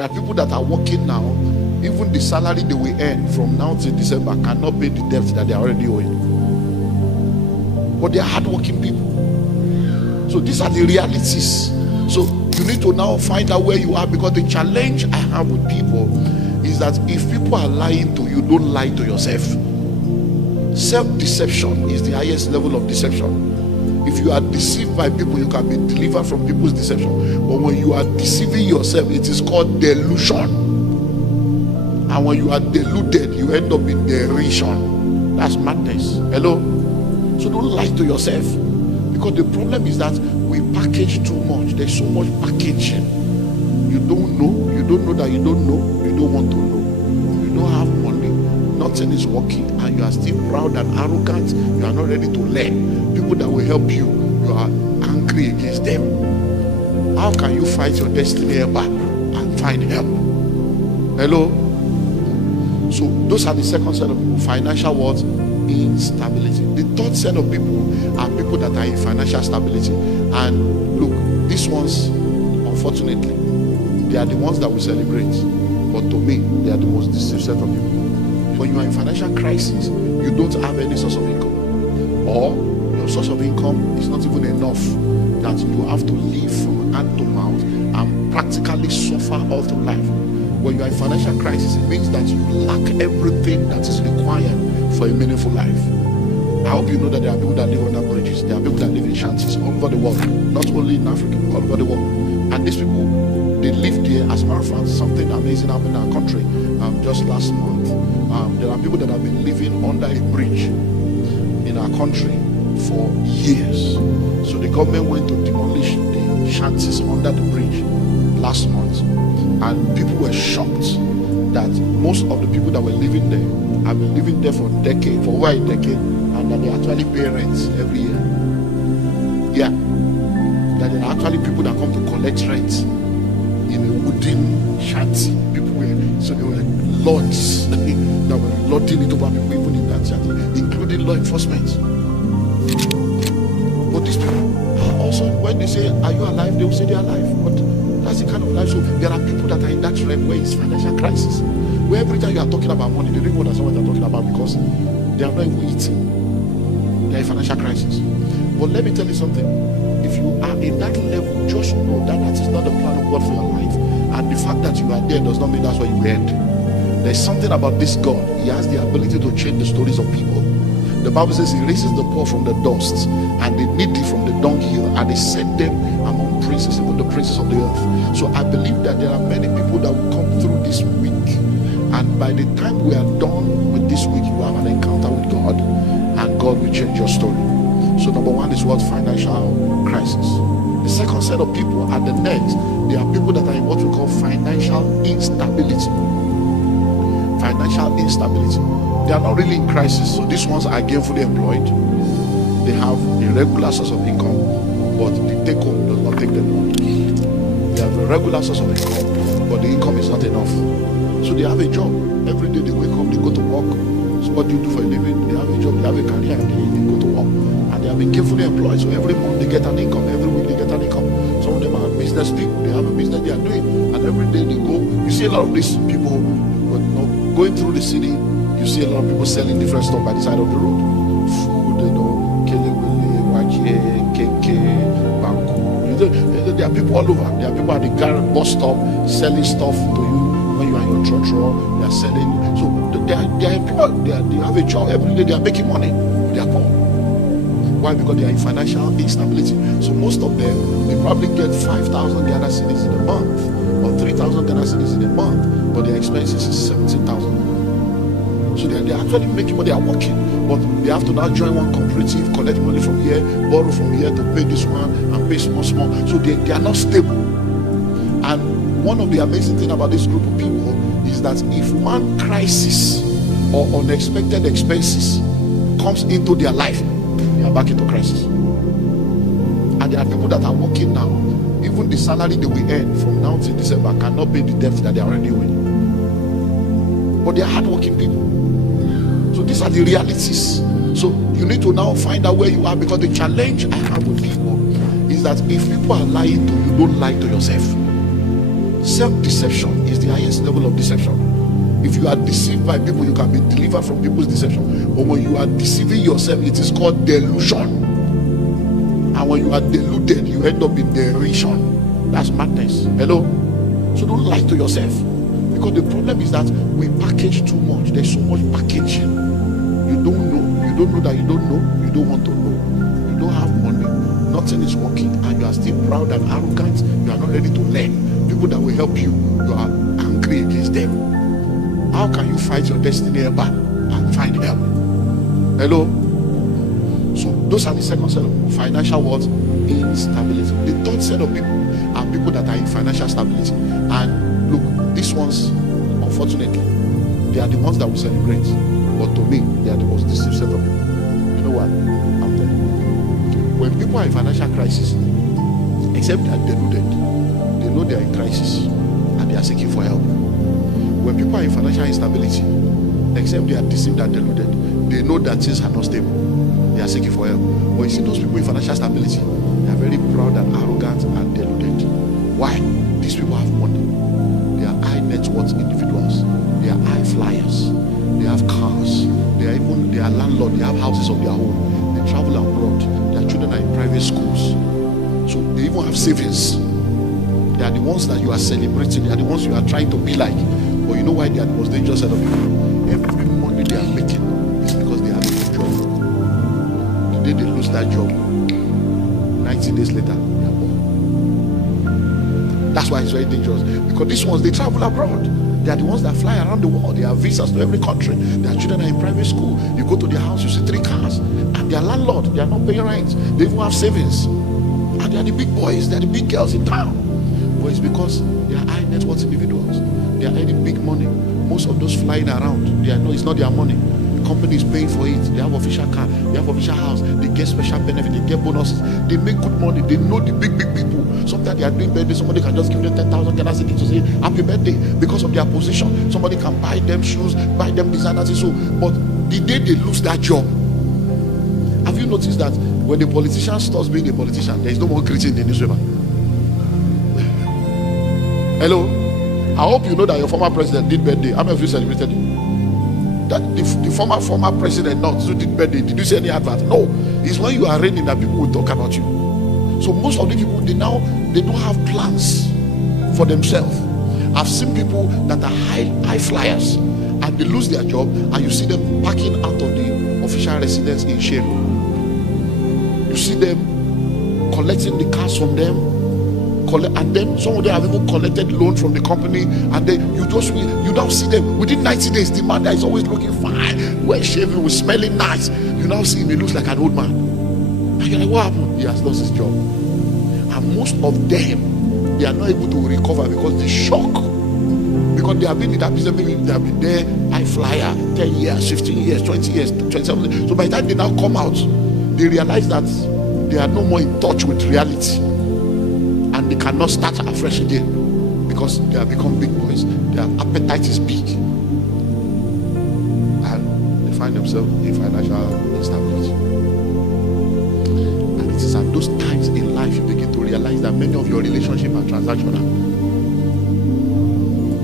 There are people that are working now, even the salary they will earn from now till December cannot pay the debt that they are already owing. But they are hardworking people. So these are the realities. So you need to now find out where you are, because the challenge I have with people is that if people are lying to you, don't lie to yourself. Self-deception is the highest level of deception. If you are deceived by people, you can be delivered from people's deception. But when you are deceiving yourself, it is called delusion. And when you are deluded, you end up in derision. That's madness. Hello? So don't lie to yourself. Because the problem is that we package too much. There's so much packaging. You don't know. You don't know that you don't know. You don't want to know. You don't have money. Nothing is working. And you are still proud and arrogant. You are not ready to learn. People that will help you, you are angry against them. How can you fight your destiny ever and find help? Hello? So those are the second set of people. Financial what? Instability. The third set of people are people that are in financial stability. And look, these ones, unfortunately, they are the ones that we celebrate. But to me, they are the most deceived set of people. When you are in financial crisis, you don't have any source of income. Or your source of income is not even enough, that you have to live from hand to mouth and practically suffer all through life. When you are in financial crisis, it means that you lack everything that is required for a meaningful life. I hope you know that there are people that live under bridges. There are people that live in shanties all over the world, not only in Africa, all over the world. And these people, they live there. As a matter of fact, something amazing happened in our country just last month. There are people that have been living under a bridge in our country for years. So the government went to demolish the shanties under the bridge last month, and people were shocked that most of the people that were living there have been living there for over a decade, and that they actually pay rent every year. Yeah, that there are actually people that come to collect rent in a wooden shanty. People were, so they were lords that were lording it over people even in that shanty, including law enforcement. But these people also, when they say, "Are you alive?" they will say they are alive. But that's the kind of life. So there are people that are in that realm where it's financial crisis, where every time you are talking about money, they don't even understand what you're talking about, because they are not even eating. They are in financial crisis. But let me tell you something. If you are in that level, just know that that is not the plan of God for your life. And the fact that you are there does not mean that's what you end. There's something about this God. He has the ability to change the stories of people. The Bible says he raises the poor from the dust and the needy from the dunghill, and he set them among princes, even the princes of the earth. So I believe that there are many people that will come through this week, and by the time we are done with this week, you have an encounter with God, and God will change your story. So number one is what? Financial crisis. The second set of people are the next. They are people that are in what we call financial instability. Financial instability. They are not really in crisis. So these ones are gainfully employed. They have a regular source of income, but the take home does not take them home. They have a regular source of income, but the income is not enough. So they have a job. Every day they wake up, they go to work. So what do you do for a living? They have a job, they have a career, and they go to work. And they have been carefully employed. So every month they get an income, every week they get an income. Some of them are business people. They have a business they are doing, and every day they go. You see a lot of these people, going through the city. You see a lot of people selling different stuff by the side of the road. Food, kelewele, waje, keke, banku. There are people all over. There are people at the bus stop selling stuff to you when you are in your church. They are selling. So they are employed. They have a job every day. They are making money. They are poor. Why? Because they are in financial instability. So most of them, they probably get 5,000 Ghana cedis in a month, or 3,000 Ghana cedis in a month, but their expenses is 17,000. So they are actually making money, they are working, but they have to now join one cooperative, collect money from here, borrow from here to pay this one, and pay small. So they are not stable. And one of the amazing things about this group of people is that if one crisis or unexpected expenses comes into their life, they are back into crisis. And there are people that are working now, even the salary they will earn from now till December cannot pay the debt that they are already owing. But they are hardworking people. So these are the realities. So you need to now find out where you are, because the challenge I have with people is that if people are lying to you, don't lie to yourself. Self-deception is the highest level of deception. If you are deceived by people, you can be delivered from people's deception. But when you are deceiving yourself, it is called delusion. And when you are deluded, you end up in derision. That's madness. Hello? So don't lie to yourself. Because the problem is that we package too much. There's so much packaging. You don't know. You don't know that you don't know. You don't want to know. You don't have money. Nothing is working. And you are still proud and arrogant. You are not ready to learn. People that will help you, you are angry against them. How can you fight your destiny ever and find help? Hello? So those are the second set of people. Financial what? Instability. The third set of people are people that are in financial stability. And look, these ones, unfortunately, they are the ones that we celebrate. But to me, they are the most deceived set of people. You know what? I'm telling you. When people are in financial crisis, except they are deluded, they know they are in crisis and they are seeking for help. When people are in financial instability, except they are deceived and deluded, they know that things are not stable. They are seeking for help. But you see those people in financial stability, they are very proud and arrogant and deluded. Why? These people have money. They are high net worth individuals. They are high flyers. They have cars. They are landlords. They have houses of their own. They travel abroad. Their children are in private schools. So they even have savings. They are the ones that you are celebrating. They are the ones you are trying to be like. But you know why they are the most dangerous set of people? Every money they are making is because they have a job. The day they lose that job, 90 days later, they are born. That's why it's very dangerous. Because these ones, they travel abroad. They are the ones that fly around the world. They have visas to every country. Their children are in private school. You go to their house, you see 3 cars. And they are landlord. They are not paying rent. They even have savings. And they are the big boys. They are the big girls in town. But it's because they are high net worth individuals. They are earning big money. Most of those flying around, it's not their money. The company is paying for it. They have official car. They have official house. They get special benefit. They get bonuses. They make good money. They know the big people. Sometimes they are doing birthday. Somebody can just give them 10,000 Ghana cedis to say happy birthday because of their position. Somebody can buy them shoes, buy them designers. So, but the day they lose that job, have you noticed that when the politician stops being a politician, there is no more greeting in the newspaper? Hello? I hope you know that your former president did birthday. How many of you celebrated it? That the former president not did birthday. Did you see any advert? No. It's when you are reigning that people will talk about you. So most of the people, they don't have plans for themselves. I've seen people that are high flyers and they lose their job and you see them packing out of the official residence in shame. You see them collecting the cars from them. And then some of them have even collected loan from the company, and then you don't see them within 90 days. The man that is always looking fine, well shaven, with smelling nice, you now see him, he looks like an old man. And you're like, what happened? He has lost his job. And most of them, they are not able to recover because the shock, because they have been in that business, maybe they have been there, high flyer, 10 years, 15 years, 20 years, 27 years. So by the time they now come out, they realize that they are no more in touch with reality. And they cannot start afresh again because they have become big boys. Their appetite is big. And they find themselves in financial instability. And it is at those times in life you begin to realize that many of your relationships are transactional.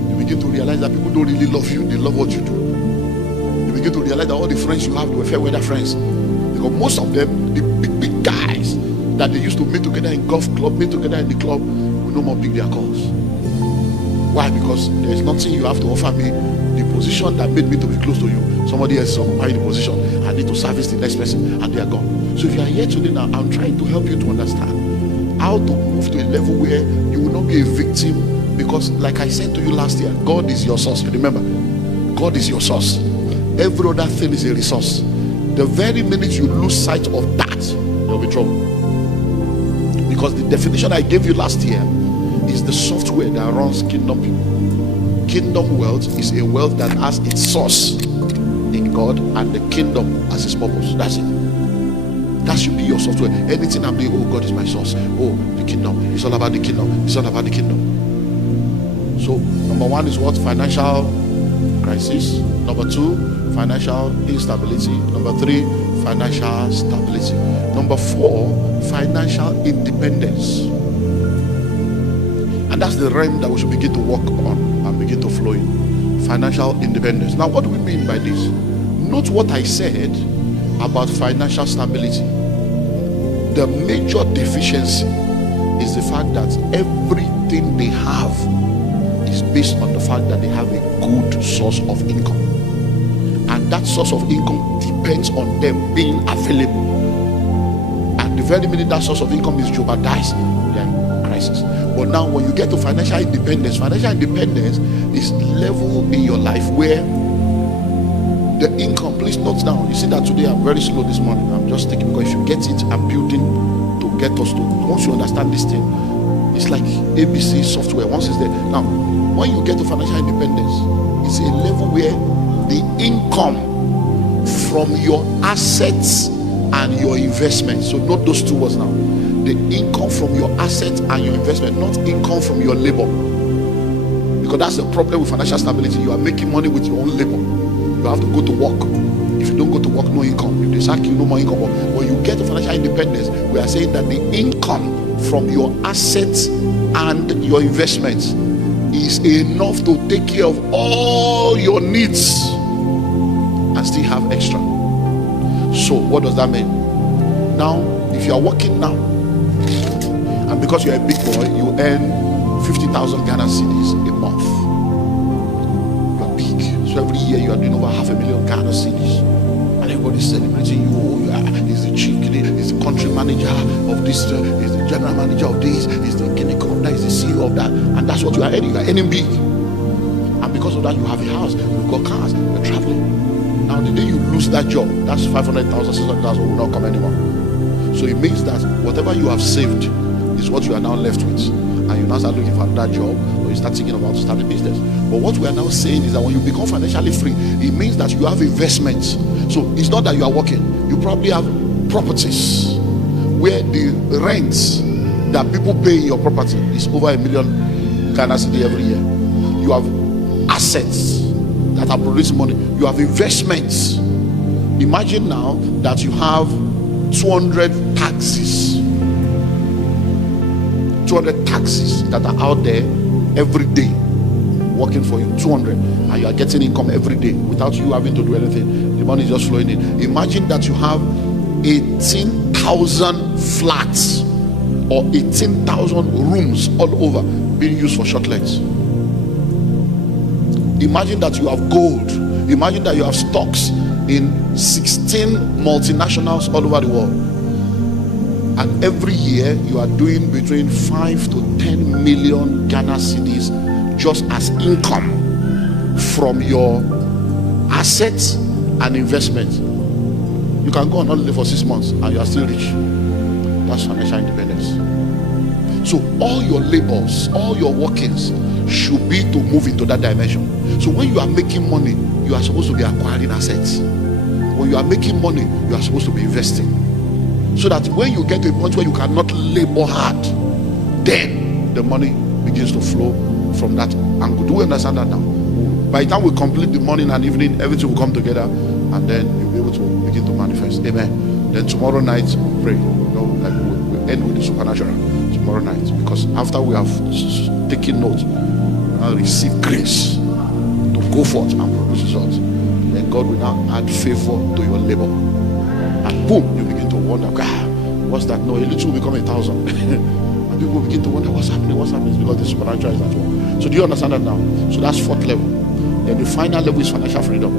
You begin to realize that people don't really love you, they love what you do. You begin to realize that all the friends you have, they were fair weather friends. Because most of them, the big guys that they used to meet together in golf club, meet together in the club, will no more pick their calls. Why? Because there is nothing you have to offer me. The position that made me to be close to you, somebody else is occupying the position. I need to service the next person, and they are gone. So if you are here today now, I'm trying to help you to understand how to move to a level where you will not be a victim. Because like I said to you last year, God is your source. You remember? God is your source. Every other thing is a resource. The very minute you lose sight of that, there will be trouble. Because the definition I gave you last year is the software that runs kingdom people. Kingdom wealth is a wealth that has its source in God and the kingdom as its purpose. That's it. That should be your software. Anything I'm doing, oh, God is my source. Oh, the kingdom. It's all about the kingdom. It's all about the kingdom. So, number 1 is what? Financial crisis. Number 2, financial instability. Number 3, financial stability. Number 4, financial independence. And And that's the realm that we should begin to work on and begin to flow in. Financial independence. Now, what do we mean by this? Note what I said about financial stability. The major deficiency is the fact that everything they have is based on the fact that they have a good source of income. And that source of income depends on them being available. And the very minute that source of income is jeopardized, they are in crisis. But now when you get to financial independence is level in your life where the income, please note down, you see that today I'm very slow this morning. I'm just taking, because if you get it, I'm building to get us to, once you understand this thing, it's like ABC software. Once it's there, now when you get to financial independence, it's a level where the income from your assets and your investments, so note those two words now, the income from your assets and your investment, not income from your labor, because that's the problem with financial stability. You are making money with your own labor. You have to go to work. If you don't go to work, no income. If they sack you, no more income. When you get to financial independence, we are saying that the income from your assets and your investments is enough to take care of all your needs and still have extra. So what does that mean? Now, if you are working now, and because you're a big boy, you earn 50,000 Ghana cedis a month. Every year you are doing over 500,000 Ghana cedis, and everybody's celebrating you. He's the chief, he's the country manager of this, he's the general manager of this, he's the clinical of that, he's the CEO of that, and that's what you are earning. You are earning big, and because of that, you have a house, you've got cars, you're traveling. Now, the day you lose that job, that's 500,000, 600,000 will not come anymore. So it means that whatever you have saved is what you are now left with, and you now start looking for that job, or you start thinking about to start a business. But what we are now saying is that when you become financially free, it means that you have investments. So it's not that you are working. You probably have properties where the rents that people pay in your property is over 1 million Ghana cedi every year. You have assets that are producing money. You have investments. Imagine now that you have 200 taxis. 200 taxis that are out there every day working for you, 200, and you are getting income every day without you having to do anything. The money is just flowing in. Imagine that you have 18,000 flats or 18,000 rooms all over being used for short lets. Imagine that you have gold. Imagine that you have stocks in 16 multinationals all over the world, and every year you are doing between 5 to 10 million Ghana cedis just as income from your assets and investments. You can go on holiday for 6 months and you are still rich. That's financial independence. So all your labors, all your workings should be to move into that dimension. So when you are making money, you are supposed to be acquiring assets. When you are making money, you are supposed to be investing. So that when you get to a point where you cannot labor hard, then the money begins to flow from that angle. Do we understand that now? By the time we complete the morning and evening, everything will come together, and then you'll be able to begin to manifest. Amen. Then tomorrow night we'll pray. Like we'll end with the supernatural tomorrow night, because after we have taken note, I'll receive grace to go forth and produce results. Then God will now add favor to your labor, and boom, you begin to wonder, what's that? No, a little will become 1,000. And people begin to wonder, what's happening? It's because the supernatural is at work. So do you understand that now? So that's 4th level. Then the final level is financial freedom.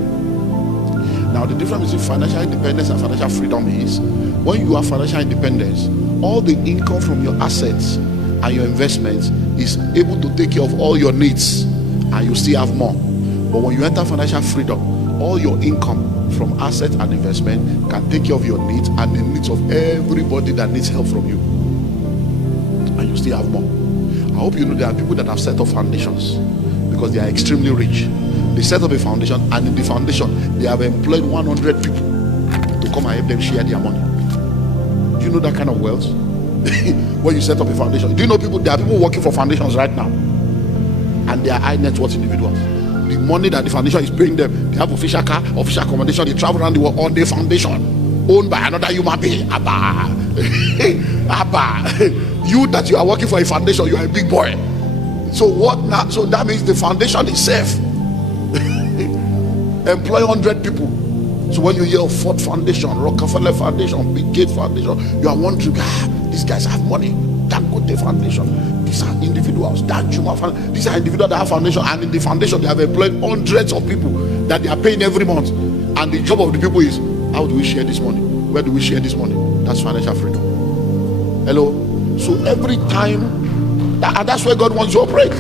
Now the difference between financial independence and financial freedom is, when you have financial independence, all the income from your assets and your investments is able to take care of all your needs, and you still have more. But when you enter financial freedom, all your income from assets and investment can take care of your needs and the needs of everybody that needs help from you, and you still have more. I hope you know there are people that have set up foundations because they are extremely rich. They set up a foundation, and in the foundation they have employed 100 people to come and help them share their money. Do you know that kind of wealth? When you set up a foundation, do you know there are people working for foundations right now, and they are high net worth individuals. The money that the foundation is paying them, they have official car, official accommodation, they travel around the world on the foundation, owned by another human being. Abba. Abba. You that you are working for a foundation, you are a big boy. So what now? So that means the foundation itself employ 100 people. So when you hear of Ford Foundation, Rockefeller Foundation, Bill Gates Foundation, you are wondering, these guys have money. Dangote Foundation, these are individuals. These are individuals that have foundation, and in the foundation they have employed hundreds of people that they are paying every month. And the job of the people is, how do we share this money? Where do we share this money? That's financial freedom. Hello. So every time, and that's where God wants to operate.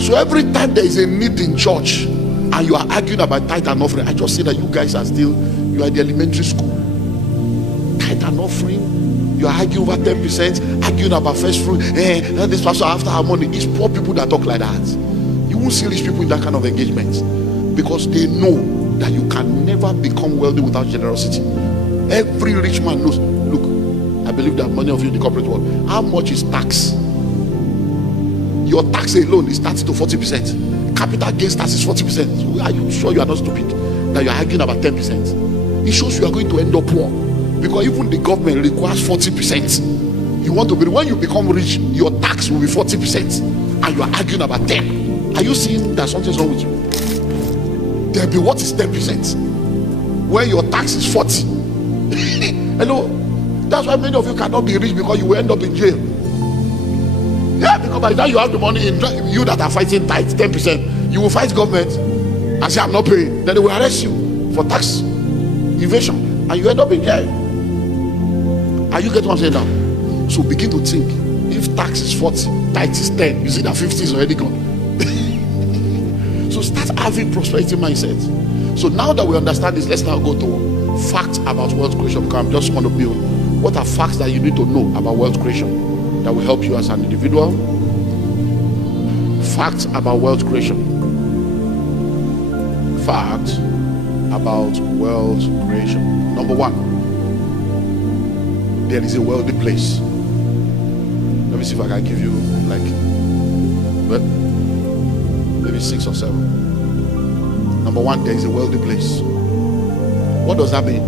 So every time there is a need in church and you are arguing about tithe and offering, I just say that you guys are still, you are in the elementary school. Tithe and offering, you are arguing over 10%, arguing about first fruit. This pastor after our money. It's poor people that talk like that. You won't see rich people in that kind of engagement, because they know that you can never become wealthy without generosity. Every rich man knows. Look, I believe that many of you in the corporate world, how much is tax? Your tax alone is 30 to 40%. Capital gains tax is 40%. So are you sure you are not stupid that you are arguing about 10%? It shows you are going to end up poor, because even the government requires 40%. You want to be, when you become rich, your tax will be 40%, and you are arguing about 10. Are you seeing that something's wrong with you? There be what is 10% where your tax is 40. Hello. That's why many of you cannot be rich, because you will end up in jail. Yeah, because by the time you have the money in you that are fighting tithe 10%, you will fight government and say I'm not paying. Then they will arrest you for tax evasion, and you end up in jail. Are you getting what I'm saying now? So begin to think. If tax is 40, tithe is 10, you see that 50 is already gone. So start having prosperity mindset. So now that we understand this, let's now go to facts about wealth creation. Because I'm just going to build. What are facts that you need to know about wealth creation that will help you as an individual? Facts about wealth creation. Facts about wealth creation. Number one, there is a wealthy place. Let me see if I can give you like maybe 6 or 7. Number one, there is a wealthy place. What does that mean?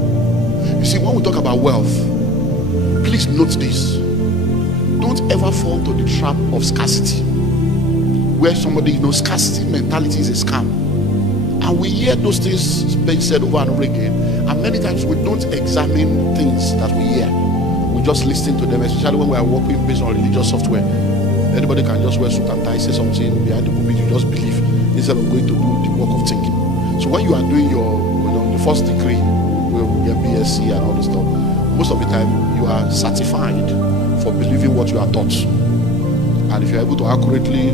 You see, when we talk about wealth, please note this. Don't ever fall into the trap of scarcity, where somebody, scarcity mentality is a scam. And we hear those things being said over and over again, and many times we don't examine things that we hear. We just listen to them, especially when we are working based on religious software. Anybody can just wear suit and tie, say something behind the pulpit, you just believe, instead of going to do the work of thinking. So when you are doing your first degree, your BSc and all this stuff, most of the time you are certified for believing what you are taught. And if you're able to accurately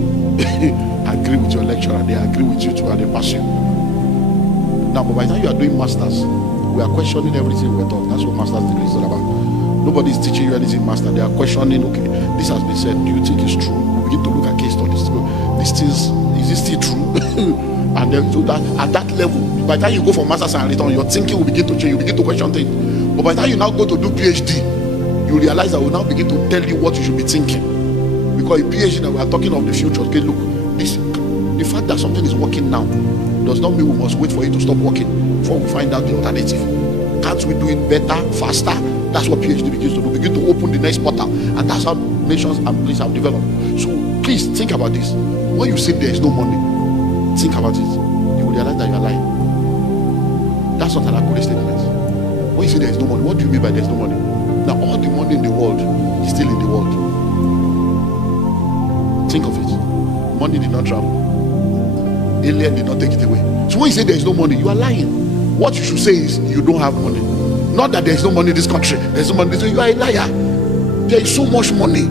agree with your lecturer, they agree with you too, and they pass you. Now, but by the time you are doing masters, we are questioning everything we're taught. That's what master's degree is all about. Nobody is teaching you anything master. They are questioning, okay, this has been said, do you think it's true? We begin to look at case studies. These things, is this still true? And then so that at that level, by the time you go for masters and return, your thinking will begin to change. You begin to question things. But by the time you now go to do PhD, you realize that we now begin to tell you what you should be thinking. Because in PhD now we are talking of the future. Okay, look, the fact that something is working now does not mean we must wait for it to stop working before we find out the alternative. Can't we do it better, faster? That's what PhD begins to do. Begin to open the next portal, and that's how nations and places have developed. So please think about this. When you say there is no money, think about it. You will realize that you are lying. That's not an accurate statement. When you say there is no money, what do you mean by there is no money? Now all the money in the world is still in the world. Think of it. Money did not travel. Alien did not take it away. So when you say there is no money, you are lying. What you should say is you don't have money. Not that there is no money in this country. There is no money in this country. You are a liar. There is so much money.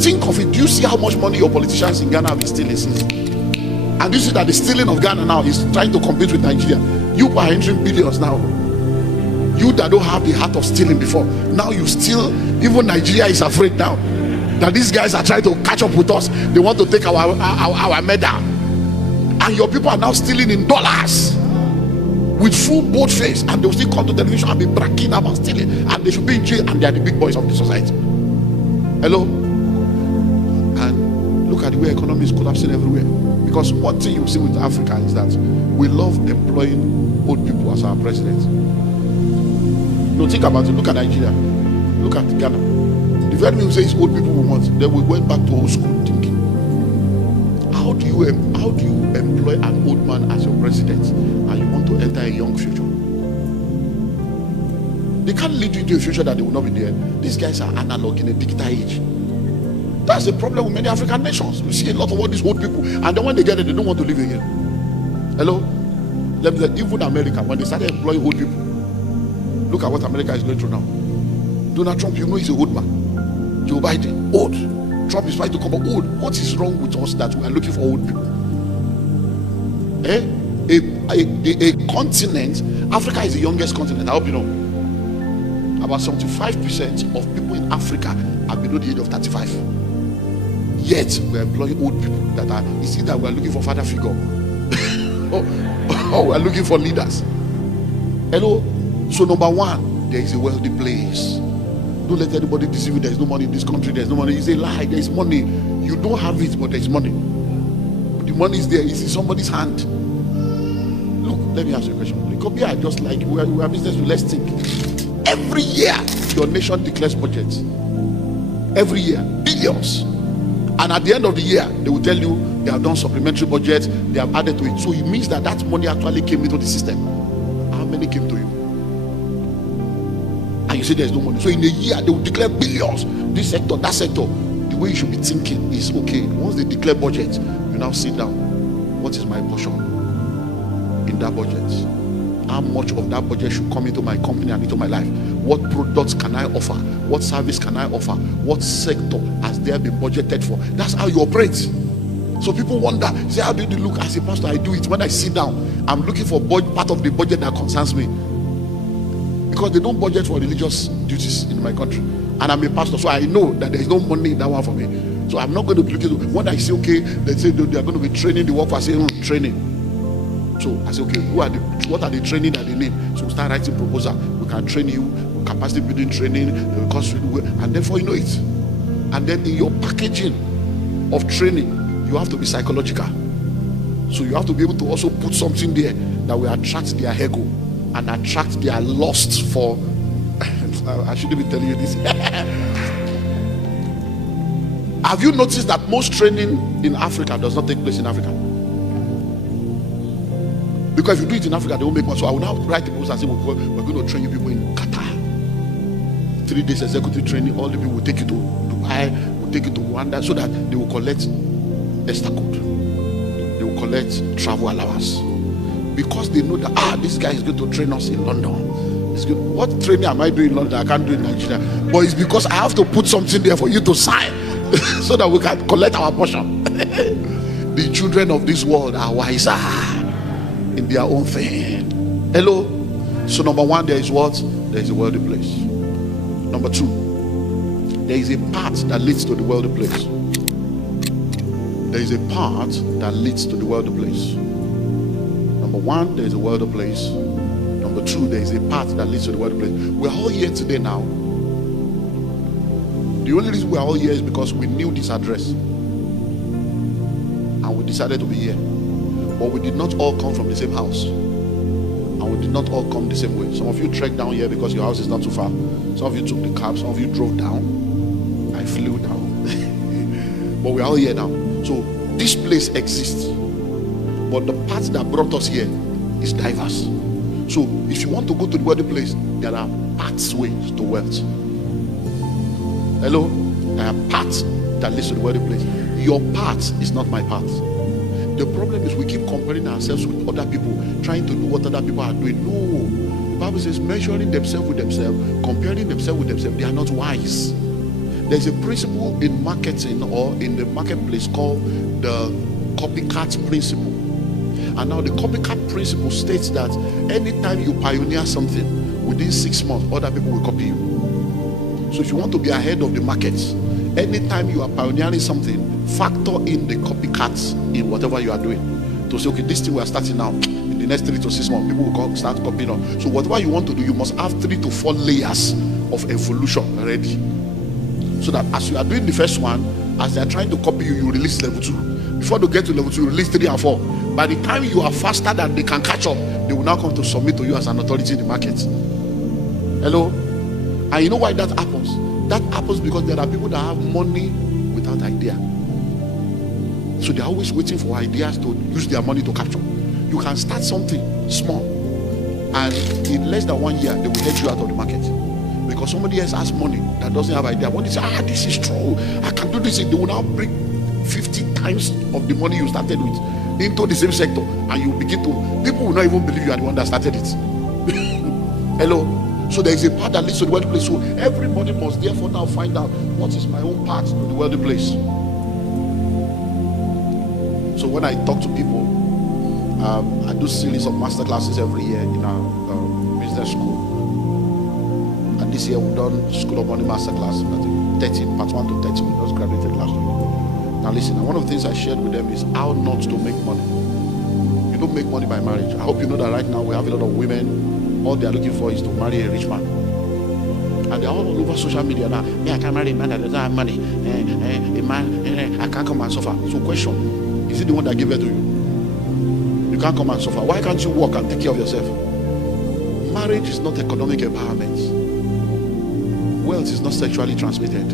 Think of it. Do you see how much money your politicians in Ghana have been stealing since? And you see that the stealing of Ghana now is trying to compete with Nigeria. You are entering billions now. You that don't have the heart of stealing before, now you steal. Even Nigeria is afraid now that these guys are trying to catch up with us. They want to take our medal. And your people are now stealing in dollars with full bold face, and they will still come to television and be bragging about stealing, and they should be in jail, and they are the big boys of the society. Hello? And look at the way economy is collapsing everywhere. Because one thing you see with Africa is that we love employing old people as our president. No, think about it. Look at Nigeria. Look at Ghana. The very thing we say is old people we want. Then we went back to old school thinking. How do you employ an old man as your president and you want to enter a young future? They can't lead you into a future that they will not be there. These guys are analog in a digital age. That's the problem with many African nations. You see a lot of all these old people, and then when they get it, they don't want to live again. Hello? Let me say, even America, when they started employing old people, look at what America is going through now. Donald Trump, you know he's an old man. Joe Biden, old. Trump is trying to come up old. What is wrong with us that we are looking for old people? A continent, Africa is the youngest continent. I hope you know. About 75% of people in Africa are below the age of 35. Yet we are employing old people that are, you see that we are looking for father figure. or we are looking for leaders. Hello? So number one, there is a wealthy place. Don't let anybody deceive you. There is no money in this country. There is no money. It's a lie. There is money. You don't have it, but there is money. The money is there. It's in somebody's hand. Look, let me ask you a question. It could be just like we are business. Let's think. Every year, your nation declares budgets. Every year, billions. And at the end of the year, they will tell you they have done supplementary budgets. They have added to it. So it means that money actually came into the system. How many came to you? And you say there's no money. So in a year, they will declare billions. This sector, that sector. The way you should be thinking is, okay, once they declare budget, you now sit down. What is my portion in that budget? How much of that budget should come into my company and into my life? What products can I offer? What service can I offer? What sector has there been budgeted for? That's how you operate. So people wonder, say, how do you look? As a pastor, I do it. When I sit down, I'm looking for part of the budget that concerns me. Because they don't budget for religious duties in my country. And I'm a pastor, so I know that there is no money in that one for me. So I'm not going to be looking to, when I say, okay, they say they are going to be training the workers, I say, training. So I say, okay, what are the training that they need? So we start writing proposal. We can train you, capacity building training, and therefore you know it. And then in your packaging of training, you have to be psychological. So you have to be able to also put something there that will attract their ego and attract their lust for. I shouldn't be telling you this. Have you noticed that most training in Africa does not take place in Africa? Because if you do it in Africa, they won't make money. So I will now write the post and say, we're going to train you people in Qatar. 3 days executive training. All the people will take you to Dubai, will take you to Rwanda, so that they will collect extra code. They will collect travel allowance. Because they know that, this guy is going to train us in London. It's good. What training am I doing in London? I can't do it in Nigeria. But it's because I have to put something there for you to sign so that we can collect our portion. The children of this world are wiser in their own thing. Hello? So number one, there is what? There is a wealthy place. Number two, there is a path that leads to the wealthy place. There is a path that leads to the wealthy place. Number one, there is a wealthy place. Number two, there is a path that leads to the wealthy place. We're all here today now. The only reason we're all here is because we knew this address. And we decided to be here. But we did not all come from the same house. And we did not all come the same way. Some of you trekked down here because your house is not too far. Some of you took the cab. Some of you drove down. I flew down. But we're all here now. So this place exists. But the path that brought us here is diverse. So if you want to go to the wealthy place, there are pathways to wealth. Hello? There are paths that leads to the wealthy place. Your path is not my path. The problem is we keep comparing ourselves with other people, trying to do what other people are doing. No. The Bible says measuring themselves with themselves, comparing themselves with themselves, they are not wise. There's a principle in marketing or in the marketplace called the copycat principle. And now the copycat principle states that anytime you pioneer something, within 6 months, other people will copy you. So if you want to be ahead of the market, anytime you are pioneering something, factor in the copycats in whatever you are doing. To say, okay, this thing we are starting now, in the next 3 to 6 months, people will start copying on. So whatever you want to do, you must have 3 to 4 layers of evolution ready. So that as you are doing the first one, as they are trying to copy you, you release level 2. Before they get to level 2, you release 3 and 4. By the time you are faster than they can catch up, they will now come to submit to you as an authority in the market. Hello? And you know why that happens? That happens because there are people that have money without idea. So they're always waiting for ideas to use their money to capture. You can start something small, and in less than 1 year, they will let you out of the market. Because somebody else has money that doesn't have idea. When they say, this is true, I can do this, they will now bring 50 times of the money you started with into the same sector, and you begin to, people will not even believe you are the one that started it. Hello. So there is a path that leads to the wealthy place. So everybody must therefore now find out, what is my own path to the wealthy place. So when I talk to people, I do series of master classes every year in our business school. And this year we've done School of Money Master Class, 13, part 1 to 13. We just graduated last week. Now listen, one of the things I shared with them is how not to make money. You don't make money by marriage. I hope you know that right now we have a lot of women, all they are looking for is to marry a rich man. And they're all over social media now. Me, I can't marry a man that doesn't have money. A man, I can't come and suffer. So question, is it the one that gave it to you? You can't come and suffer. Why can't you work and take care of yourself? Marriage is not economic empowerment. Wealth is not sexually transmitted.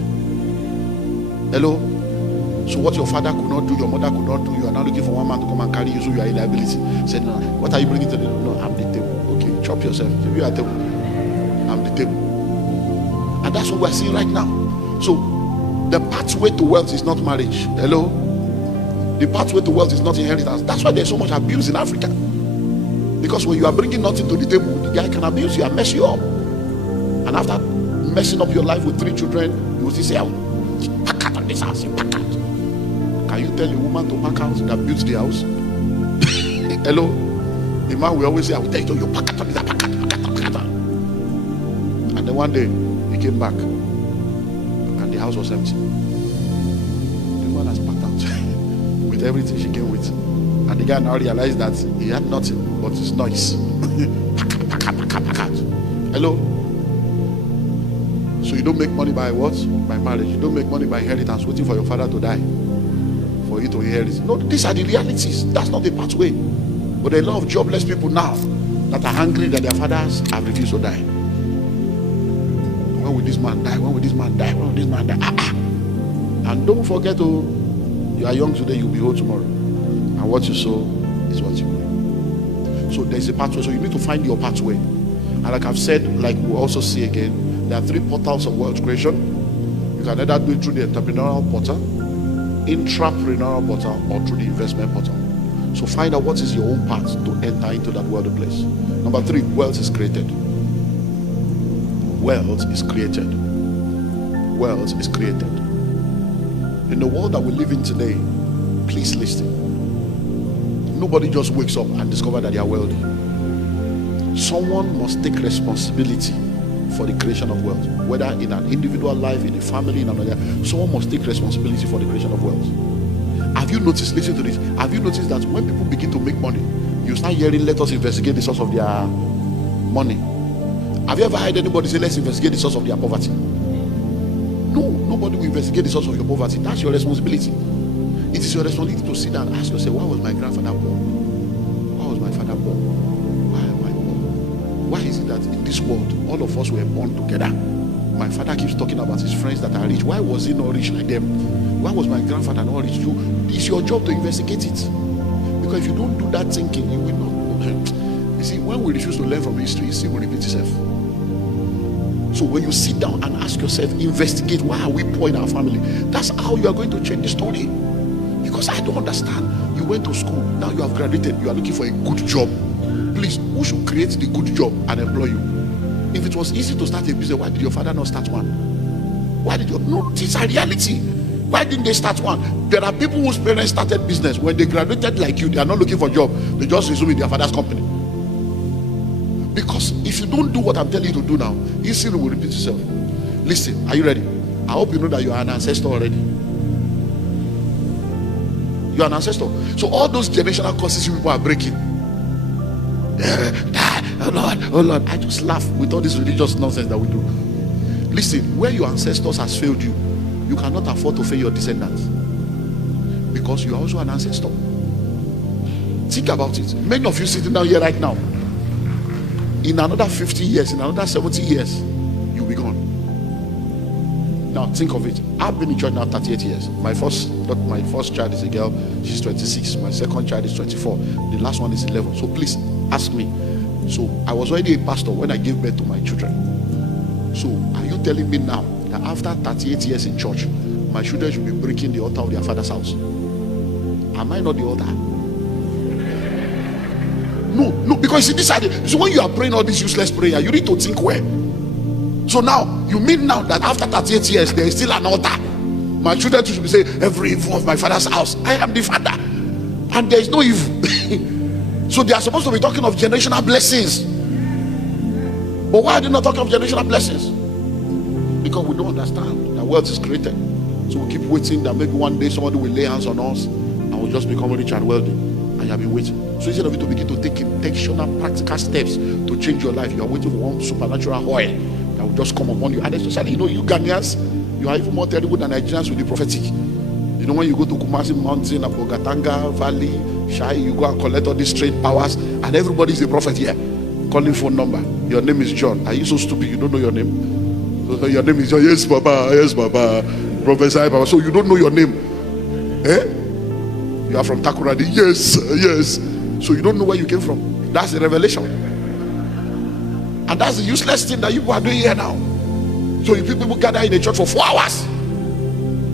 Hello? So what your father could not do, your mother could not do, you are now looking for one man to come and carry you, so you are a liability. Say, no, what are you bringing to the table? No, I'm the table. Okay, chop yourself. You are the table. I'm the table. And that's what we're seeing right now. So the pathway to wealth is not marriage. Hello? The pathway to wealth is not inheritance. That's why there's so much abuse in Africa. Because when you are bringing nothing to the table, the guy can abuse you and mess you up. And after messing up your life with 3 children, you will still say, pack out on this house, you pack out. Can you tell a woman to pack out that builds the house? Hello? The man will always say, I will tell you, pack out on this house, pack out. And then one day, he came back, and the house was empty. The woman has packed out with everything she came with. And the guy now realized that he had nothing but his noise. Pack out. Hello? So you don't make money by what? By marriage. You don't make money by inheritance, waiting for your father to die for you to inherit. No, these are the realities. That's not the pathway. But there are a lot of jobless people now that are angry that their fathers have refused to die. When will this man die? When will this man die? When will this man die? And don't forget, you are young today, you'll be old tomorrow. And what you sow is what you reap. So there's a pathway. So you need to find your pathway. And like I've said, like we'll also see again, there are 3 portals of wealth creation. You can either do it through the entrepreneurial portal, intrapreneurial portal, or through the investment portal. So find out what is your own path to enter into that wealthy place. Number 3, wealth is created. Wealth is created. Wealth is created. In the world that we live in today, please listen. Nobody just wakes up and discovers that they are wealthy. Someone must take responsibility for the creation of wealth, whether in an individual life, in a family, in another. Someone must take responsibility for the creation of wealth. Have you noticed, listen to this, have you noticed that when people begin to make money, you start hearing, let us investigate the source of their money? Have you ever heard anybody say, let's investigate the source of their poverty? No, nobody will investigate the source of your poverty. That's your responsibility. It is your responsibility to sit down and ask yourself, why was my grandfather poor? Why was my father poor? Why am I poor? Why is it that in this world, all of us were born together? My father keeps talking about his friends that are rich. Why was he not rich like them? Why was my grandfather not rich? It's your job to investigate it. Because if you don't do that thinking, you will not. You see, when we refuse to learn from history, history will repeat itself. So when you sit down and ask yourself, investigate, why are we poor in our family? That's how you are going to change the story. Because I don't understand. You went to school, now you have graduated, you are looking for a good job. Please, who should create the good job and employ you? If it was easy to start a business, why did your father not start one? Why did you? No, it's a reality. Why didn't they start one? There are people whose parents started business. When they graduated like you, they are not looking for a job. They just resume in their father's company. Because if you don't do what I'm telling you to do now, history will repeat itself. Listen, are you ready? I hope you know that you are an ancestor already. You are an ancestor. So all those generational curses you people are breaking. Oh Lord, I just laugh with all this religious nonsense that we do. Listen, where your ancestors has failed you, you cannot afford to fail your descendants. Because you are also an ancestor. Think about it. Many of you sitting down here right now, in another 50 years, in another 70 years, you'll be gone. Now think of it. I've been in church now 38 years. My first child is a girl. She's 26. My second child is 24. The last one is 11. So please ask me. So I was already a pastor when I gave birth to my children. So are you telling me now that after 38 years in church, my children should be breaking the altar of their father's house? Am I not the altar? No, because you decided. So when you are praying all this useless prayer, you need to think well. So now, you mean now that after 38 years, there is still an altar? My children should be saying, every evil of my father's house, I am the father. And there is no evil. So they are supposed to be talking of generational blessings. But why are they not talking of generational blessings? Because we don't understand that wealth is created. So we keep waiting that maybe one day somebody will lay hands on us and we'll just become rich and wealthy. And you have been waiting. So instead of you to begin to take intentional, practical steps to change your life, you are waiting for one supernatural oil that will just come upon you. And especially, you Ghanaians, you are even more terrible than Nigerians with the prophetic. When you go to Kumasi Mountain, Abogatanga Valley, Shai, you go and collect all these strange powers, and everybody is a prophet here. Calling phone number. Your name is John. Are you so stupid? You don't know your name? Your name is John. Yes, Baba. Yes, Baba. Professor Baba. So you don't know your name? You are from Takoradi. Yes, yes. So you don't know where you came from. That's the revelation. And that's the useless thing that you are doing here now. So you people gather in the church for 4 hours.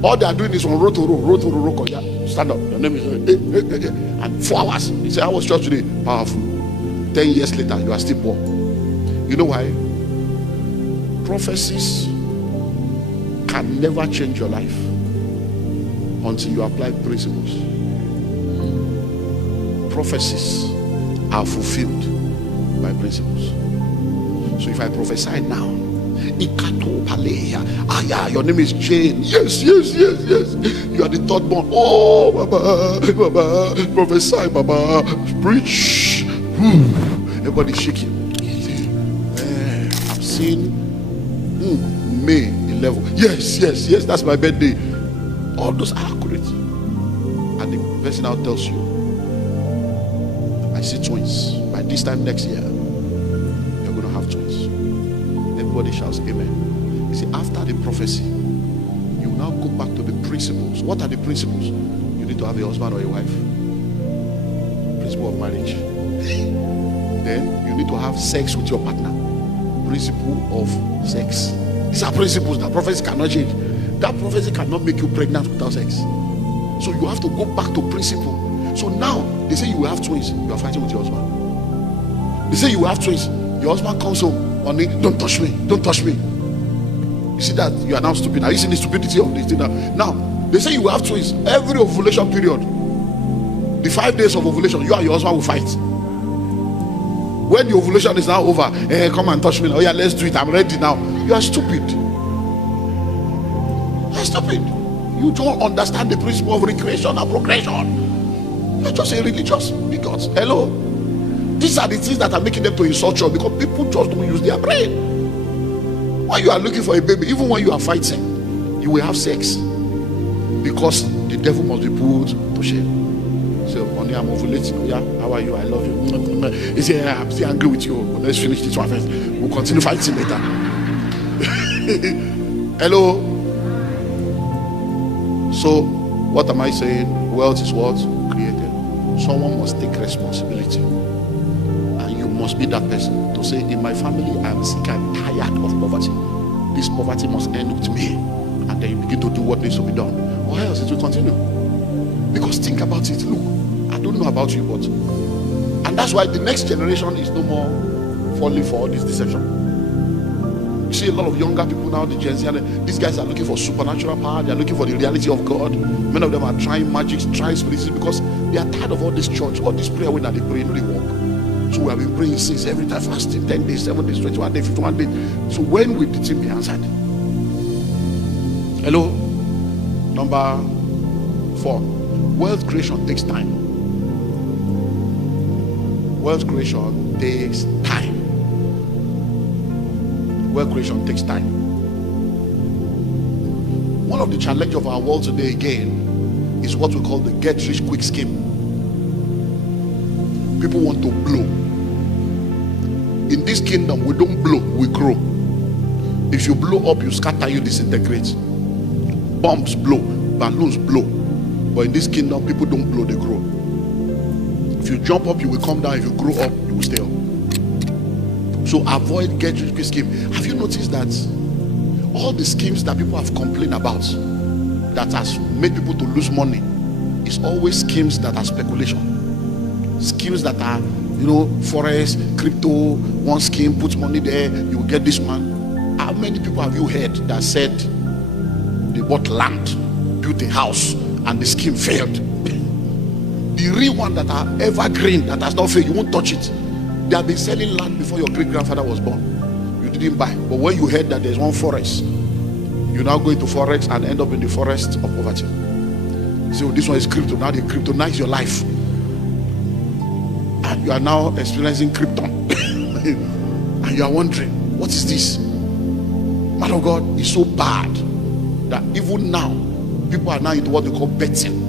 All they are doing is on road to road. Stand up. Your name is and 4 hours. He said, I was church today. Powerful. 10 years later, you are still poor. You know why? Prophecies can never change your life until you apply principles. Prophecies are fulfilled by principles. So if I prophesy now, your name is Jane. Yes. You are the third born. Oh, Baba, prophesy, Baba, preach. Everybody shaking. I'm seeing May 11. Yes, that's my birthday. All those are accurate. And the person now tells you, I see twins. By this time next year, you're going to have twins. Everybody shouts amen. You see, after the prophecy, you now go back to the principles. What are the principles? You need to have a husband or a wife. Principle of marriage. Then you need to have sex with your partner. Principle of sex. These are principles that prophecy cannot change. That prophecy cannot make you pregnant without sex. So you have to go back to principle. So now they say you will have twins. You are fighting with your husband. They say you will have twins. Your husband comes home. Don't touch me. You see that you are now stupid. Are you seeing the stupidity of this thing now? Now they say you will have twins. Every ovulation period, the 5 days of ovulation, you and your husband will fight. When the ovulation is now over, come and touch me now. Oh yeah, let's do it. I'm ready now. You are stupid. You are stupid. You don't understand the principle of recreation and progression. You're just a religious bigot. Hello. These are the things that are making them to insult you, because people just don't use their brain. When you are looking for a baby, even when you are fighting, you will have sex, because the devil must be put to shame. So, honey, I'm ovulating. Oh, yeah, how are you? I love you. He said, I'm still angry with you. Let's finish this one first. We'll continue fighting later. Hello. So, what am I saying? Wealth is what? Created. Someone must take responsibility. Must be that person to say, in my family I am sick and tired of poverty. This poverty must end with me. And then you begin to do what needs to be done, or else it will continue. Because think about it. Look, I don't know about you, but and that's why the next generation is no more falling for all this deception. You see a lot of younger people now, the Gen Z, these guys are looking for supernatural power. They are looking for the reality of God. Many of them are trying magic, trying spirits, because they are tired of all this church, all this prayer when they pray, they work. So we have been praying since every time, fasting 10 days, 7 days, 21 days, 51 days. So when will the thing be answered? Hello? Number 4. Wealth creation takes time. Wealth creation takes time. Wealth creation takes time. One of the challenges of our world today again is what we call the get rich quick scheme. People want to blow. In this kingdom, we don't blow, we grow. If you blow up, you scatter, you disintegrate. Bombs blow, balloons blow. But in this kingdom, people don't blow, they grow. If you jump up, you will come down. If you grow up, you will stay up. So avoid get-rich-quick scheme. Have you noticed that all the schemes that people have complained about that has made people to lose money is always schemes that are speculation, schemes that are, forex, crypto. One scheme puts money there, you will get this one. How many people have you heard that said they bought land, built a house, and the scheme failed? The real one that are evergreen, that has not failed, you won't touch it. They have been selling land before your great grandfather was born. You didn't buy, but when you heard that there's one forest, you now go into forex and end up in the forest of poverty. So this one is crypto. Now they cryptonize your life, and you are now experiencing krypton. And you are wondering, what is this? Man of God is so bad that even now people are now into what they call betting.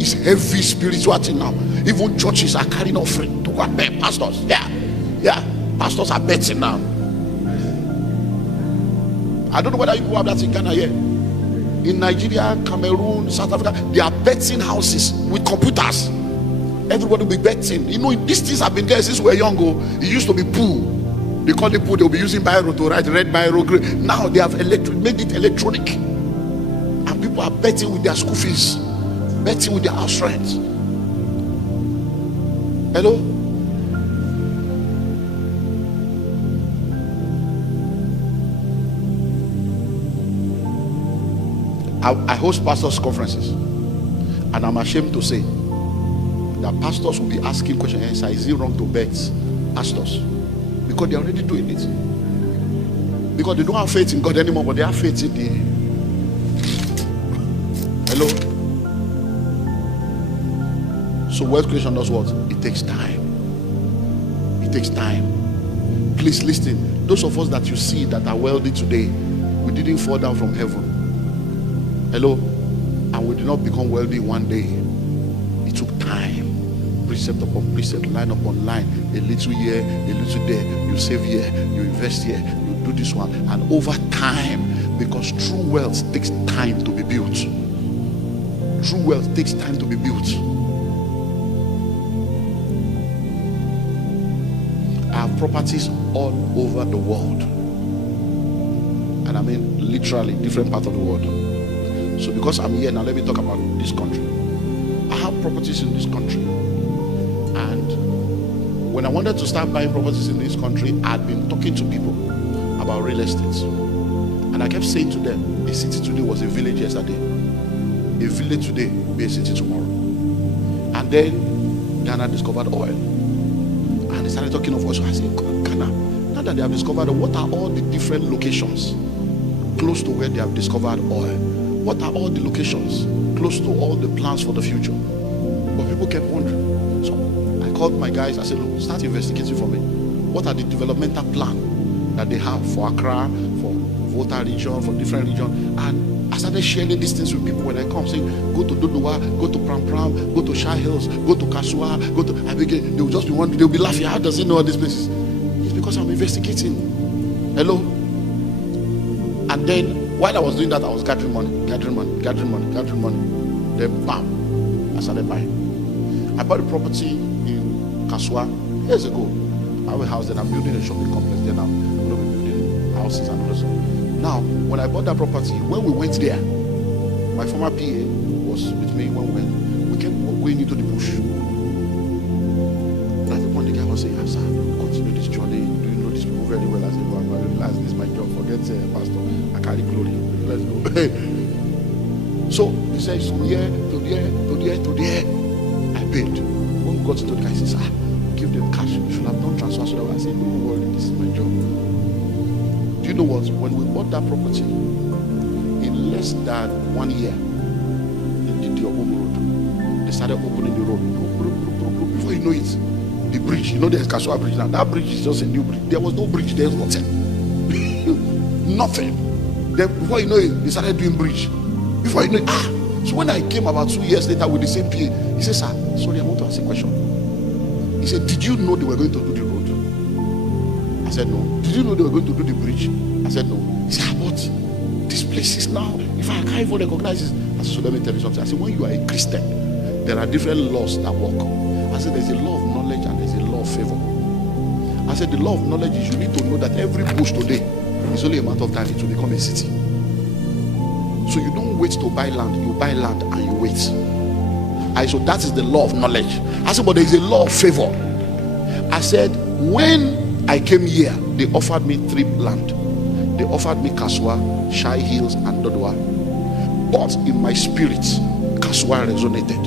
It's heavy spirituality now. Even churches are carrying offering to go and bet. Pastors, yeah, pastors are betting now. I don't know whether you have that in Ghana here. In Nigeria, Cameroon, South Africa, they are betting houses with computers. Everybody will be betting. These things have been there since we were young. It used to be pool. They call it pool. They will be using biro to write, red biro, green. Now they have made it electronic. And people are betting with their school fees, betting with their house rent. Hello? I host pastors' conferences, and I'm ashamed to say that pastors will be asking questions. Is it wrong to bet? Pastors, because they're already doing it. Because they don't have faith in God anymore, but they have faith in the. Hello? So wealth creation does what? It takes time. It takes time. Please listen. Those of us that you see that are wealthy today, we didn't fall down from heaven. Hello? And we did not become wealthy one day. It took time. Precept upon precept, line upon line. A little here, a little there. You save here, you invest here, you do this one. And over time, because true wealth takes time to be built. True wealth takes time to be built. I have properties all over the world. And I mean literally different parts of the world. So because I'm here now, let me talk about this country. I have properties in this country. And when I wanted to start buying properties in this country, I had been talking to people about real estate. And I kept saying to them, a city today was a village yesterday. A village today will be a city tomorrow. And then Ghana discovered oil. And they started talking of oil. So I said, Ghana, now that they have discovered oil, what are all the different locations close to where they have discovered oil? What are all the locations close to all the plans for the future? But people kept wondering. So I called my guys. I said, look, start investigating for me. What are the developmental plan that they have for Accra, for Volta region, for different regions? And I started sharing these things with people when I come, saying, go to Dodowa, go to Pram Pram, go to Shah Hills, go to Kasua, go to. They will just be wondering, they'll be laughing. How does he know all these places? It's because I'm investigating. Hello? And then while I was doing that, I was gathering money. Then bam, I started buying. I bought a property in Kasua years ago. I have a house that I'm building a shopping complex there now. I'm going to be building houses and all that. Now, when I bought that property, when we went there, my former PA was with me when we kept going into the bush. And at the point, the guy was saying, sir, continue this journey. Do you know these people very well? I said, well, I realize this is my job. Forget pastor. I carry glory. Let's go. So he says, from here to there, to there, to there. I paid. When we got to the guy, he says, give them cash. You should have done transfer. So I said, no worry, this is my job. Do you know what? When we bought that property, in less than 1 year, they did the Obom Road. They started opening the road. Before you know it, the bridge, there's Kasua Bridge now. That bridge is just a new bridge. There was no bridge, there's nothing. Nothing. Then before you know it, they started doing bridge. Before you know it, so when I came about 2 years later with the same PA, he said, sir, sorry, I want to ask a question. He said, did you know they were going to do the road? I said, no. Did you know they were going to do the bridge? I said, no. He said, but this place is now If I can't even recognize this, I said, so let me tell you something. I said, when you are a Christian, there are different laws that work. I said, there's a law of knowledge and there's a law of favor. I said, the law of knowledge is you need to know that every bush today is only a matter of time it will become a city. So you don't wait to buy land, you buy land and you wait. So that is the law of knowledge. I said, but there is a law of favor. I said, when I came here, they offered me 3 land. They offered me Kaswa, Shai Hills, and Dodwa. But in my spirit, Kaswa resonated.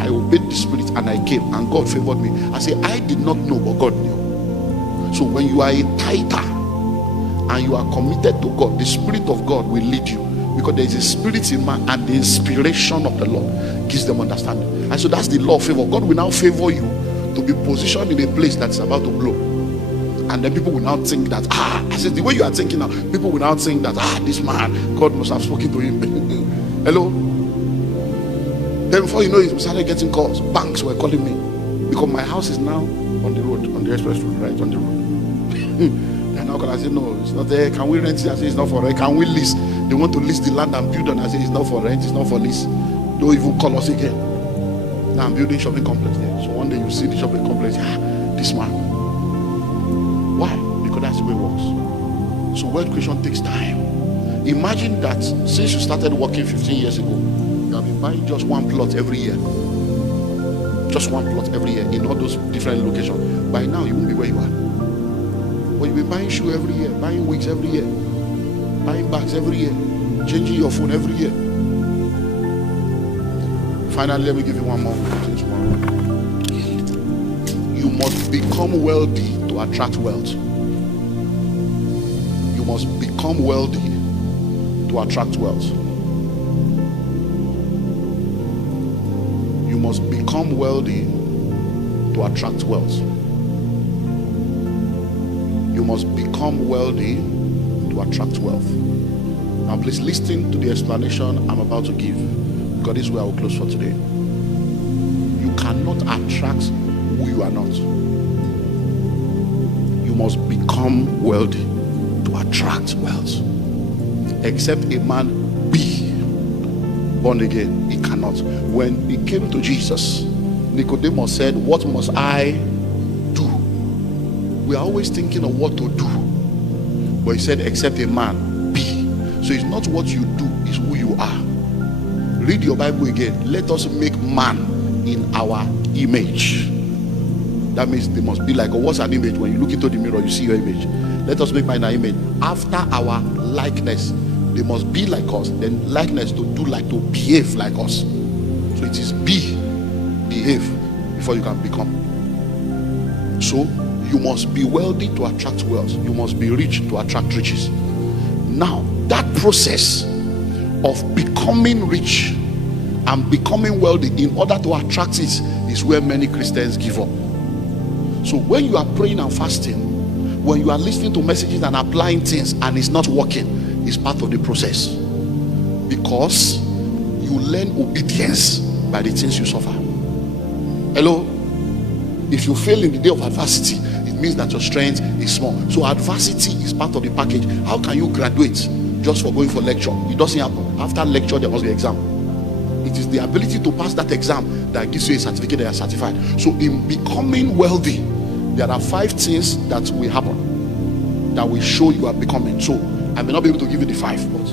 I obeyed the spirit and I came, and God favored me. I said, I did not know, but God knew. So when you are a tither and you are committed to God, the Spirit of God will lead you. Because there is a spirit in man, and the inspiration of the Lord gives them understanding. And so that's the law of favor. God will now favor you to be positioned in a place that's about to blow. And then people will now think that, I said, the way you are thinking now, people will now think that, this man, God must have spoken to him. Hello? Then before you know it, we started getting calls. Banks were calling me. Because my house is now on the road, on the express road, right on the road. And now I say, no, it's not there. Can we rent it? I say, it's not for rent. Can we lease? They want to lease the land and build on. I say, it's not for rent, it's not for lease. Don't even call us again. Now I'm building shopping complex there. So one day you see the shopping complex, this man. Why? Because that's the way it works. So wealth creation takes time. Imagine that since you started working 15 years ago, you have been buying just 1 plot every year. Just 1 plot every year in all those different locations. By now you won't be where you are. But you'll be buying shoes every year, buying wigs every year, buying bags every year, changing your phone every year. Finally, let me give you one more thing tomorrow. You must become wealthy to attract wealth. You must become wealthy to attract wealth. You must become wealthy to attract wealth. You must become wealthy to attract wealth. Now please listen to the explanation I'm about to give, because this is where I will close for today. You cannot attract who you are not. You must become wealthy to attract wealth. Except a man be born again, he cannot. When he came to Jesus, Nicodemus said, what must I do? We are always thinking of what to do. But he said, except a man be. So it's not what you do, it's who you are. Read your Bible again. Let us make man in our image. That means they must be like, what's an image? When you look into the mirror, you see your image. Let us make man in our image. After our likeness, they must be like us. Then likeness to do like, to behave like us. So it is behave before you can become. So you must be wealthy to attract wealth. You must be rich to attract riches. Now, that process of becoming rich and becoming wealthy in order to attract it is where many Christians give up. So when you are praying and fasting, when you are listening to messages and applying things and it's not working, it's part of the process. Because you learn obedience by the things you suffer. Hello? If you fail in the day of adversity, it means that your strength is small. So adversity is part of the package. How can you graduate just for going for lecture? It doesn't happen. After lecture, there must be exam. It is the ability to pass that exam that gives you a certificate that you are certified. So in becoming wealthy, there are 5 things that will happen that will show you are becoming. So I may not be able to give you the 5, but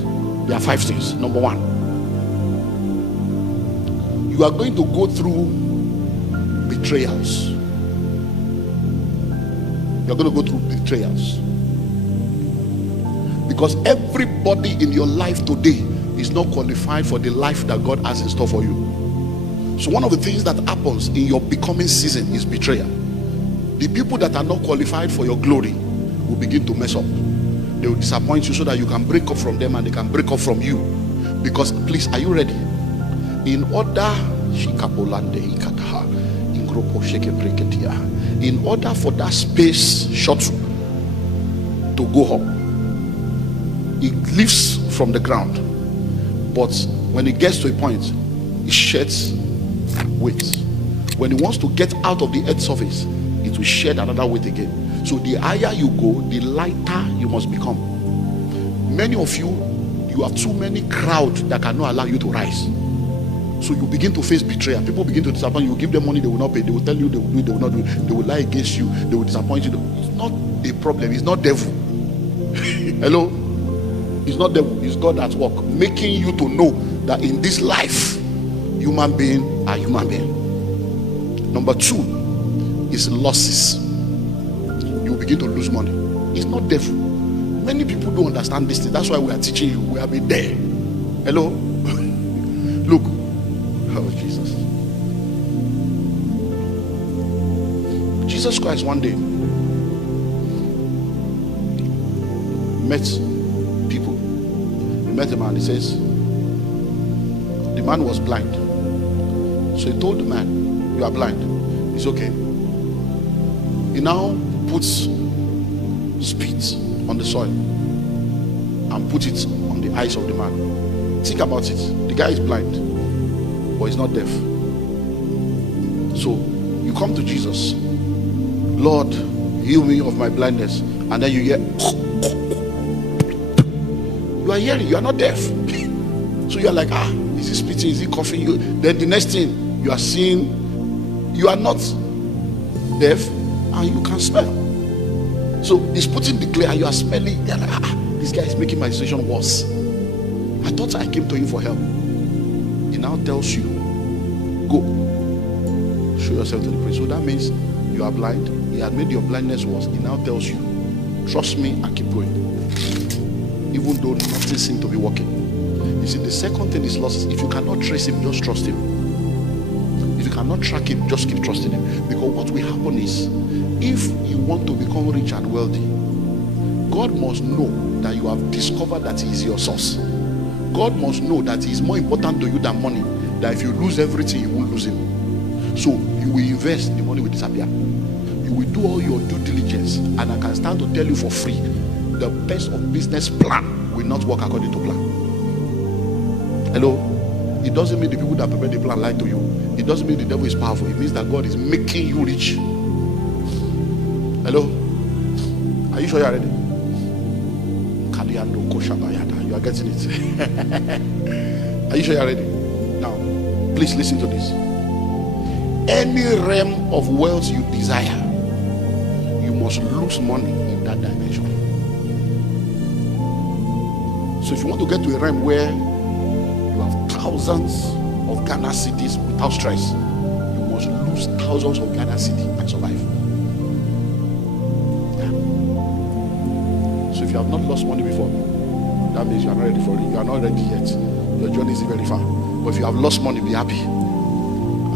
there are 5 things. Number 1, you are going to go through betrayals. You're going to go through betrayals. Because everybody in your life today is not qualified for the life that God has in store for you. So one of the things that happens in your becoming season is betrayal. The people that are not qualified for your glory will begin to mess up. They will disappoint you so that you can break up from them and they can break up from you. Because please, are you ready? In order for that space shuttle to go up, it lifts from the ground, but when it gets to a point, it sheds weight. When it wants to get out of the earth's surface, it will shed another weight again. So the higher you go, the lighter you must become. Many of you, you have too many crowd that cannot allow you to rise. So you begin to face betrayal. People begin to disappoint you. You give them money, they will not pay. They will tell you they will do it, they will not do it. They will lie against you. They will disappoint you. It's not a problem. It's not devil. Hello? It's not devil. It's God at work, making you to know that in this life, human being are human being. Number 2 is losses. You begin to lose money. It's not devil. Many people don't understand this thing. That's why we are teaching you. We have been there. Hello? Look. Oh, Jesus. Jesus Christ one day met people. He met a man. He says, the man was blind. So he told the man, you are blind. It's okay. He now puts spit on the soil and put it on the eyes of the man. Think about it. The guy is blind, but he's not deaf. So you come to Jesus, Lord, heal me of my blindness, and then you hear, you are hearing, you are not deaf. So you are like, is he spitting, is he coughing? You then the next thing you are seeing, you are not deaf and you can smell. So he's putting the clay and you are smelling. You're like, this guy is making my situation worse. I thought I came to him for help. He now tells you, go show yourself to the priest. So that means you are blind. He had made your blindness worse. He now tells you, trust me and keep going, even though nothing seems to be working. You see, the second thing is losses. If you cannot trace him, just trust him. If you cannot track him, just keep trusting him. Because what will happen is, if you want to become rich and wealthy, God must know that you have discovered that he is your source. God must know that he is more important to you than money. That if you lose everything, you won't lose him. So you will invest, the money will disappear. You will do all your due diligence, and I can stand to tell you for free, the best of business plan will not work according to plan. Hello? It doesn't mean the people that prepare the plan lie to you. It doesn't mean the devil is powerful. It means that God is making you rich. Hello? Are you sure you are ready? You are getting it. Are you sure you are ready? Now, please listen to this. Any realm of wealth you desire, you must lose money in that dimension. So if you want to get to a realm where you have thousands of Ghana cedis without stress, you must lose thousands of Ghana cedis and survive. Yeah. So if you have not lost money before, that means you are not ready for it. You are not ready yet. Your journey is very far. But if you have lost money, be happy.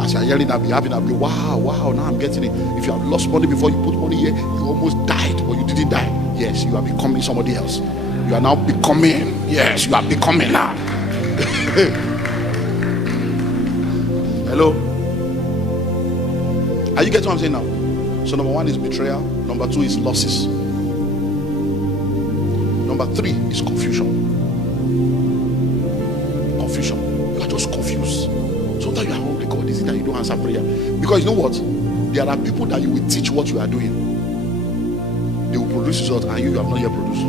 As you are yelling, I'll be happy. I'll be wow, now I'm getting it. If you have lost money before, you put money here, you almost died, but you didn't die. Yes, you are becoming somebody else. You are now becoming. Yes, you are becoming now. Hello? Are you getting what I'm saying now? So number 1 is betrayal. Number 2 is losses. Number 3 is confusion. Confusion. You are just confused. Sometimes you are hungry. God, is it that you don't answer prayer? Because you know what? There are people that you will teach what you are doing. They will produce results and you have not yet produced.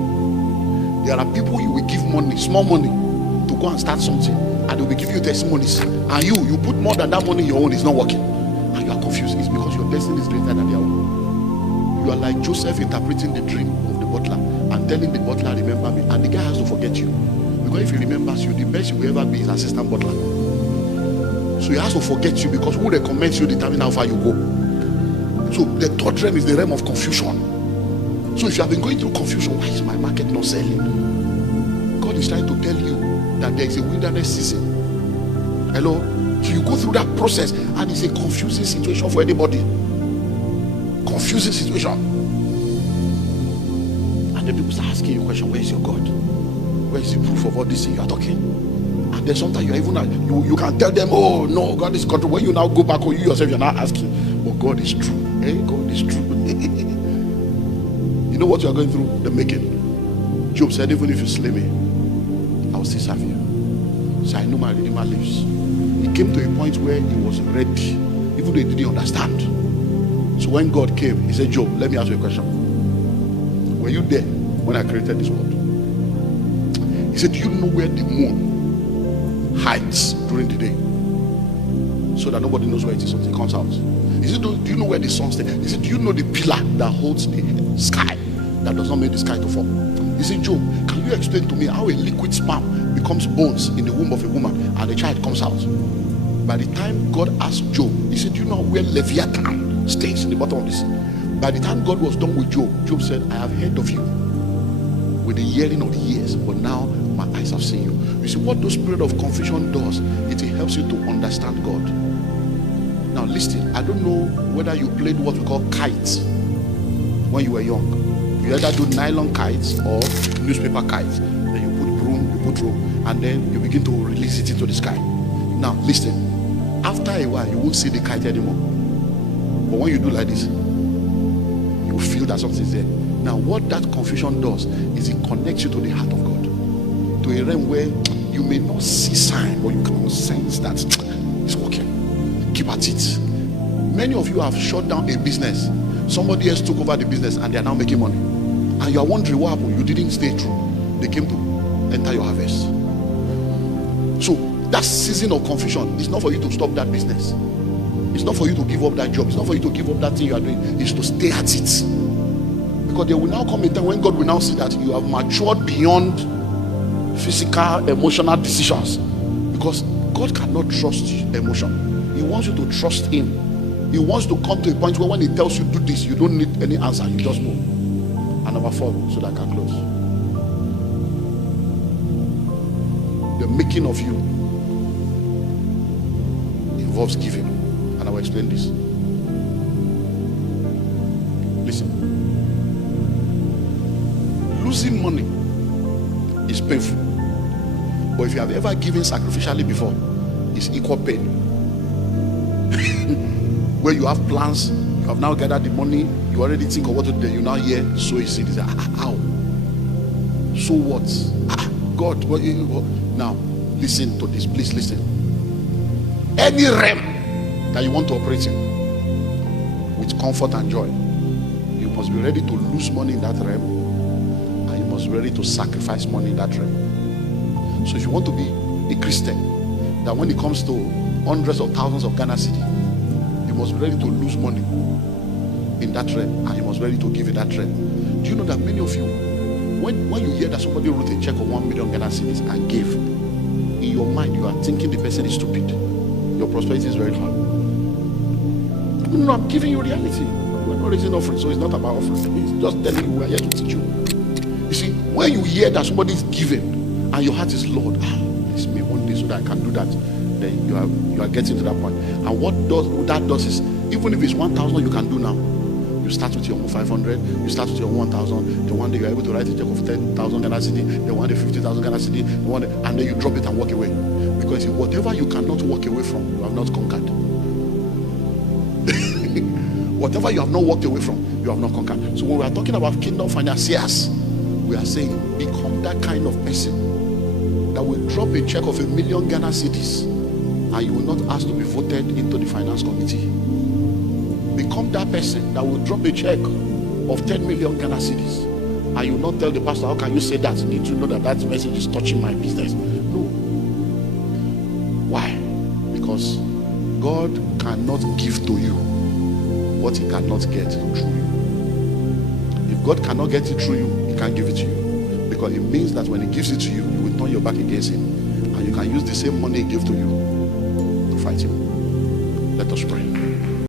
There are people you will give money, small money, to go and start something, and they will give you testimonies, and you put more than that money in your own, is not working, and you are confused. It's because your destiny is greater than their own. You are like Joseph interpreting the dream of the butler and telling the butler, remember me, and the guy has to forget you, because if he remembers you, the best you will ever be is assistant butler. So he has to forget you, because who recommends you determine how far you go. So the third realm is the realm of confusion. So if you have been going through confusion, why is my market not selling? God is trying to tell you that there is a wilderness season. Hello? So you go through that process, and it's a confusing situation for anybody. Confusing situation. And then people start asking you a question, where is your God? Where is the proof of all this thing you are talking? And then sometimes you are even you can tell them, oh no, God is control. When you now go back, or you yourself, you're not asking, but God is true. Hey, God is true. You know what you are going through? The making. Job said, even if you slay me, I will still serve you. So I know my Redeemer lives. He came to a point where he was ready, even though he didn't understand. So when God came, he said, Job, let me ask you a question. Were you there when I created this world? He He said, do you know where the moon hides during the day? So that nobody knows where it is until it comes out. He said, do you know where the sun stays? He said, do you know the pillar that holds the sky, that does not make the sky to fall? He said, Job, can you explain to me how a liquid sperm becomes bones in the womb of a woman and a child comes out? By the time God asked Job, he said, do you know where Leviathan stays in the bottom of this? By the time God was done with Job, Job said, I have heard of you with the hearing of the ears, but now my eyes have seen you. You see what the spirit of confusion does? It helps you to understand God. Now listen, I don't know whether you played what we call kites when you were young. You either do nylon kites or newspaper kites. Then you put broom, you put rope, and then you begin to release it into the sky. Now listen, after a while you won't see the kite anymore. But when you do like this, you feel that something is there. Now what that confusion does is it connects you to the heart of God, to a realm where you may not see sign, but you can sense that it's working. Keep at it. Many of you have shut down a business. Somebody else took over the business and they are now making money. And you are wondering what happened. You didn't stay true. They came to enter your harvest. So that season of confusion is not for you to stop that business. It's not for you to give up that job. It's not for you to give up that thing you are doing. It's to stay at it. Because there will now come a time when God will now see that you have matured beyond physical, emotional decisions. Because God cannot trust emotion. He wants you to trust him. He wants to come to a point where when he tells you do this, you don't need any answer. You just go. And number 4, so that I can close. The making of you involves giving. And I will explain this. Listen. Losing money is painful. But if you have ever given sacrificially before, it's equal pain. Where you have plans, you have now gathered the money, you already think of what to do, you now hear, so you see this, how? So what? God, what? Now, listen to this, please listen. Any realm that you want to operate in, with comfort and joy, you must be ready to lose money in that realm, and you must be ready to sacrifice money in that realm. So if you want to be a Christian, that when it comes to hundreds of thousands of Ghana cedi, you must be ready to lose money in that realm, and you must be ready to give in that realm. Do you know that many of you, when you hear that somebody wrote a check of 1 million Ghana cedis and gave, in your mind you are thinking the person is stupid. Your prosperity is very hard. No, I'm giving you reality. We're not raising offering, so it's not about offering. It's just telling you we're here to teach you. You see, when you hear that somebody is giving and your heart is, Lord, it's me one day so that I can do that, then you are getting to that point. And what that does is, even if it's 1,000 you can do now, you start with your 500, you start with your 1,000, then one day you're able to write a check of 10,000 Ghana cedi, then one day 50,000 Ghana cedi, and then you drop it and walk away. Because whatever you cannot walk away from, you have not conquered. Whatever you have not walked away from, you have not conquered. So when we are talking about kingdom financiers, we are saying become that kind of person that will drop a check of 1 million Ghana cedis and you will not ask to be voted into the finance committee. Become that person that will drop a check of 10 million Ghana cedis and you will not tell the pastor, how can you say that? Did you know that that message is touching my business? No. Why? Because God cannot give to you what he cannot get through you. If God cannot get it through you, he can't give it to you. Because it means that when he gives it to you, you will turn your back against him. And you can use the same money he gave to you to fight him. Let us pray.